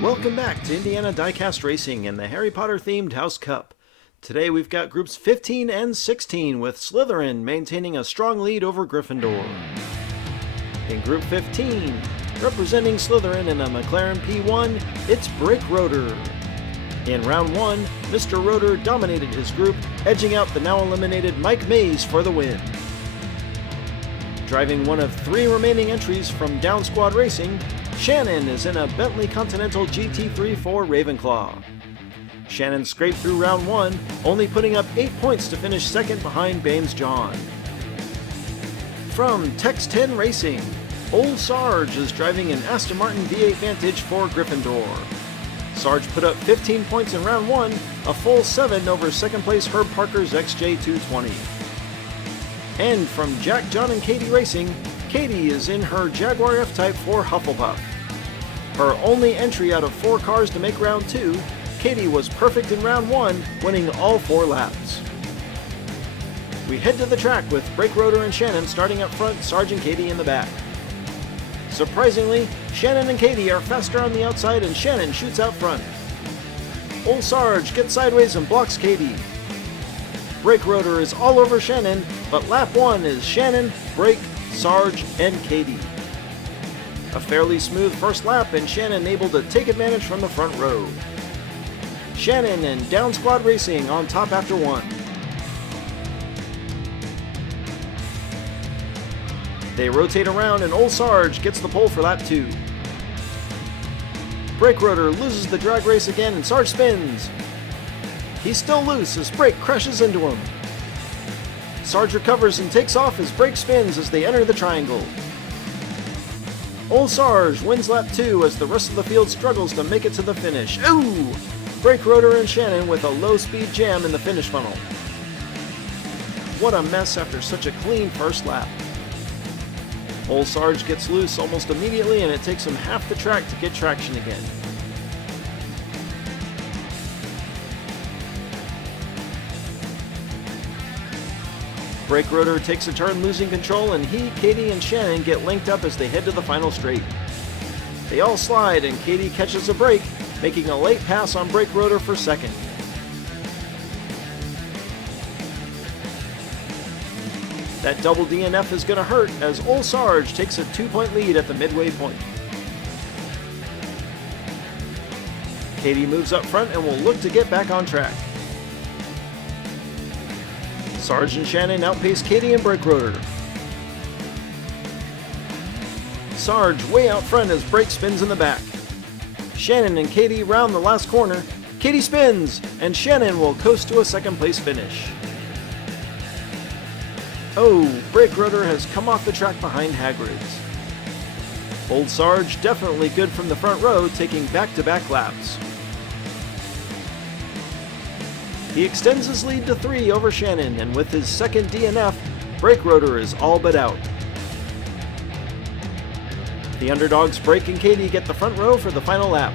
Welcome back to Indiana Diecast Racing and the Harry Potter themed House Cup. Today we've got groups 15 and 16 with Slytherin maintaining a strong lead over Gryffindor. In group 15, representing Slytherin in a McLaren P1, it's Brake Rotor. In round 1, Mr. Rotor dominated his group, edging out the now eliminated Mike Mays for the win. Driving one of 3 remaining entries from Down Squad Racing, Shannon is in a Bentley Continental GT3 for Ravenclaw. Shannon scraped through round 1, only putting up 8 points to finish second behind Baines John. From Tex 10 Racing, Old Sarge is driving an Aston Martin V8 Vantage for Gryffindor. Sarge put up 15 points in round 1, a full 7 over second place Herb Parker's XJ220. And from Jack, John, and Katie Racing, Katie is in her Jaguar F-Type for Hufflepuff. Her only entry out of 4 cars to make round 2, Katie was perfect in round 1, winning all 4 laps. We head to the track with Brake Rotor and Shannon starting up front, Sarge and Katie in the back. Surprisingly, Shannon and Katie are faster on the outside and Shannon shoots out front. Old Sarge gets sideways and blocks Katie. Brake Rotor is all over Shannon, but lap 1 is Shannon, Brake, Sarge, and Katie. A fairly smooth first lap and Shannon able to take advantage from the front row. Shannon and Down Squad Racing on top after 1. They rotate around and Old Sarge gets the pole for lap 2. Brake Rotor loses the drag race again and Sarge spins. He's still loose as Brake crashes into him. Sarge recovers and takes off as Brake spins as they enter the triangle. Old Sarge wins lap 2 as the rest of the field struggles to make it to the finish. Ooh! Brake Rotor and Shannon with a low-speed jam in the finish funnel. What a mess after such a clean first lap. Old Sarge gets loose almost immediately and it takes him half the track to get traction again. Brake Rotor takes a turn losing control and he, Katie, and Shannon get linked up as they head to the final straight. They all slide and Katie catches a break, making a late pass on Brake Rotor for second. That double DNF is going to hurt as Old Sarge takes a 2-point lead at the midway point. Katie moves up front and will look to get back on track. Sarge and Shannon outpace Katie and Brake Rotor. Sarge way out front as Brake spins in the back. Shannon and Katie round the last corner. Katie spins, and Shannon will coast to a second place finish. Oh, Brake Rotor has come off the track behind Hagrid's. Old Sarge definitely good from the front row, taking back-to-back laps. He extends his lead to 3 over Shannon, and with his second DNF, Brake Rotor is all but out. The underdogs Brake and Katie get the front row for the final lap.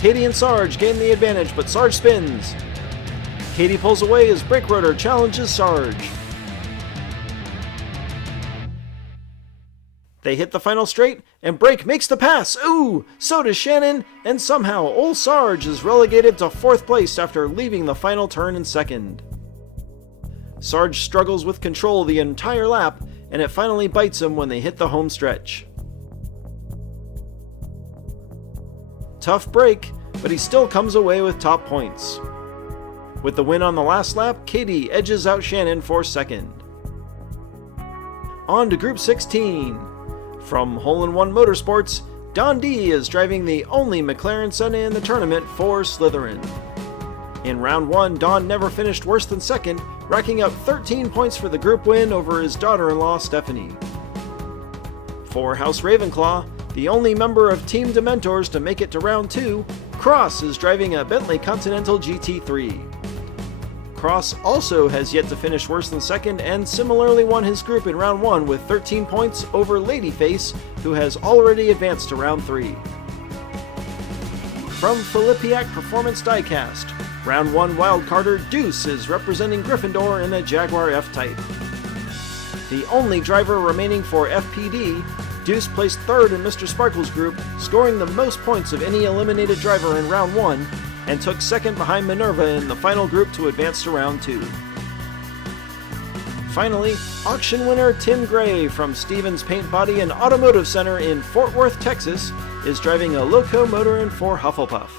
Katie and Sarge gain the advantage, but Sarge spins. Katie pulls away as Brake Rotor challenges Sarge. They hit the final straight, and Brake makes the pass. Ooh, so does Shannon, and somehow Old Sarge is relegated to 4th place after leaving the final turn in second. Sarge struggles with control the entire lap, and it finally bites him when they hit the home stretch. Tough break, but he still comes away with top points. With the win on the last lap, Katie edges out Shannon for second. On to Group 16. From Hole-in-One Motorsports, Don D is driving the only McLaren Sunday in the tournament for Slytherin. In round 1, Don never finished worse than second, racking up 13 points for the group win over his daughter-in-law Stephanie. For House Ravenclaw, the only member of Team Dementors to make it to round 2, Cross is driving a Bentley Continental GT3. Cross also has yet to finish worse than second and similarly won his group in round 1 with 13 points over Ladyface, who has already advanced to round 3. From Filipiak Performance Diecast, round 1 wildcarder Deuce is representing Gryffindor in a Jaguar F-Type. The only driver remaining for FPD, Deuce placed third in Mr. Sparkle's group, scoring the most points of any eliminated driver in round 1, and took second behind Minerva in the final group to advance to round 2. Finally, auction winner Tim Gray from Stevens Paint Body and Automotive Center in Fort Worth, Texas, is driving a Locomotorin for Hufflepuff.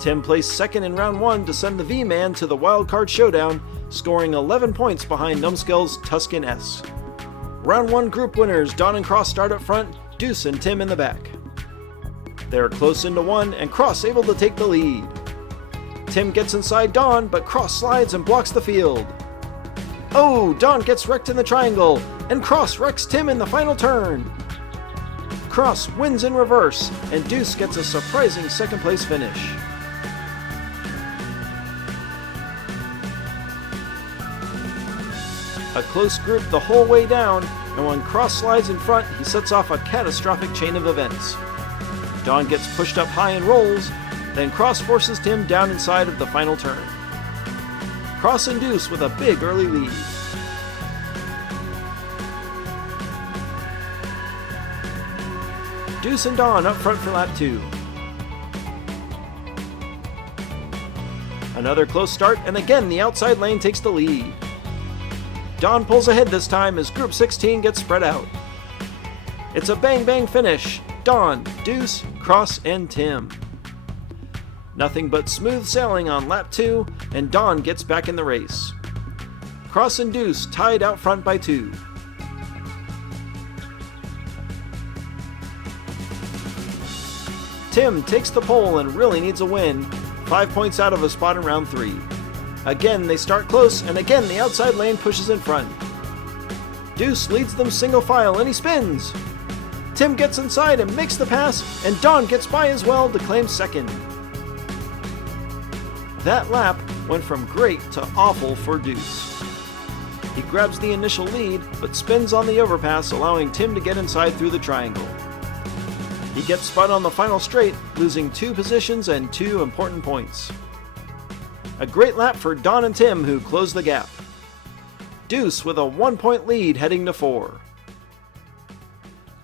Tim placed second in round 1 to send the V-Man to the wildcard showdown, scoring 11 points behind Numskull's Tuscan S. Round 1 group winners Don and Cross start up front, Deuce and Tim in the back. They're close into one, and Cross able to take the lead. Tim gets inside Don, but Cross slides and blocks the field. Oh, Don gets wrecked in the triangle, and Cross wrecks Tim in the final turn. Cross wins in reverse, and Deuce gets a surprising second place finish. A close group the whole way down, and when Cross slides in front, he sets off a catastrophic chain of events. Don gets pushed up high and rolls, then Cross forces Tim down inside of the final turn. Cross and Deuce with a big early lead. Deuce and Don up front for lap 2. Another close start, and again the outside lane takes the lead. Don pulls ahead this time as Group 16 gets spread out. It's a bang-bang finish. Don, Deuce, Cross, and Tim. Nothing but smooth sailing on lap 2, and Don gets back in the race. Cross and Deuce tied out front by 2. Tim takes the pole and really needs a win, 5 points out of a spot in round 3. Again, they start close, and again the outside lane pushes in front. Deuce leads them single file, and he spins. Tim gets inside and makes the pass, and Don gets by as well to claim second. That lap went from great to awful for Deuce. He grabs the initial lead, but spins on the overpass, allowing Tim to get inside through the triangle. He gets spun on the final straight, losing 2 positions and 2 important points. A great lap for Don and Tim, who close the gap. Deuce with a 1-point lead heading to 4.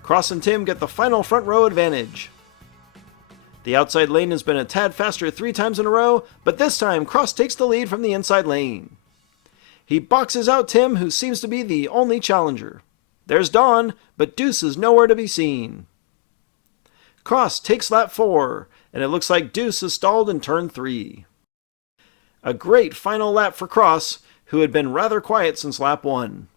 Cross and Tim get the final front row advantage. The outside lane has been a tad faster 3 times in a row, but this time Cross takes the lead from the inside lane. He boxes out Tim, who seems to be the only challenger. There's Don, but Deuce is nowhere to be seen. Cross takes lap 4, and it looks like Deuce is stalled in turn 3. A great final lap for Cross, who had been rather quiet since lap 1.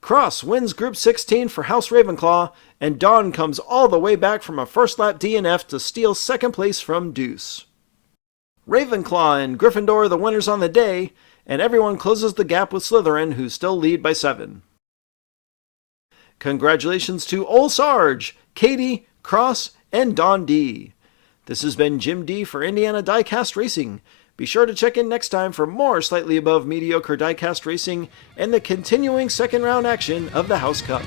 Cross wins Group 16 for House Ravenclaw, and Don comes all the way back from a first lap DNF to steal second place from Deuce. Ravenclaw and Gryffindor are the winners on the day, and everyone closes the gap with Slytherin, who still lead by 7. Congratulations to Ol Sarge, Katie, Cross, and Don D. This has been Jim D for Indiana Diecast Racing. Be sure to check in next time for more slightly above mediocre diecast racing and the continuing second round action of the House Cup.